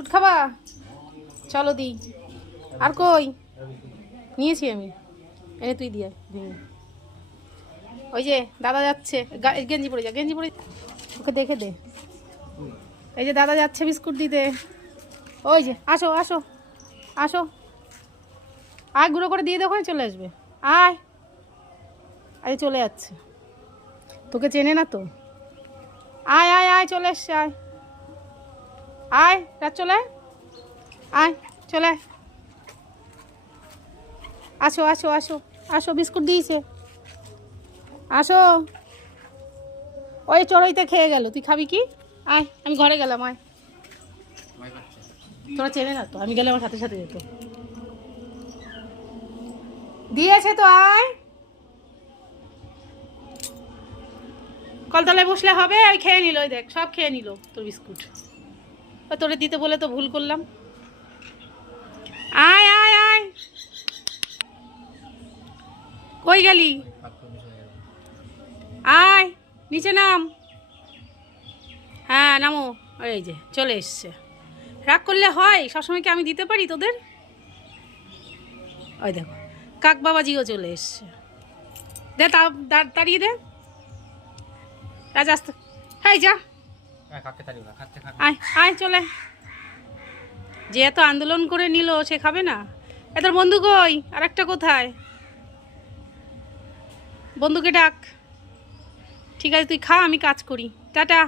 Biscuit খাবা? চলো দিই। আর কই? নিয়েছি আমি, এনে তুই দিয়ে ভেঙে। ওই যে দাদা যাচ্ছে, গেঞ্জি পরে যা, গেঞ্জি পরে ওকে দেখে দে। এই যে দাদা যাচ্ছে বিস্কুট দিতে। ওই যে আসো আসো আসো, আয় গুঁড়ো করে দিয়ে দেখো, চলে আসবে। আয়, আয় চলে যাচ্ছে, তোকে চেনে না তো। আয় আয় আয়, চলে এসছে, আয় আয়, রাত চলে আয়, আয় চলে আয়। আসো আসো আসো আসো, বিস্কুট দিয়েছে, আসো। ওই চড়ইতে খেয়ে গেল, তুই খাবি কি? আয়, আমি ঘরে গেলাম, আয়। তোরা চেনে না তো, আমি গেলে আমার সাথে সাথে যেত। দিয়েছে তো, আয়। কলতলায় বসলে হবে? ওই খেয়ে নিল, ওই দেখ সব খেয়ে নিল তোর বিস্কুট। ও তোরে দিতে বলে তো ভুল করলাম। আয় আয় আয়, কই গেলি? আয়, নিচে নাম। হ্যাঁ নামো। এই যে চলে এসছে। রাগ করলে হয়? সবসময় কি আমি দিতে পারি তোদের? ওই দেখো, কাক বাবাজিও চলে এসছে। দে, তাড়িয়ে দে। রাজা আসতে, হাই যা, আয় আয় চলে। যে এত আন্দোলন করে নিল, সে খাবে না? এত বন্ধু কই? আর একটা কোথায়? বন্ধুকে ডাক। ঠিক আছে তুই খা, আমি কাজ করি। টাটা।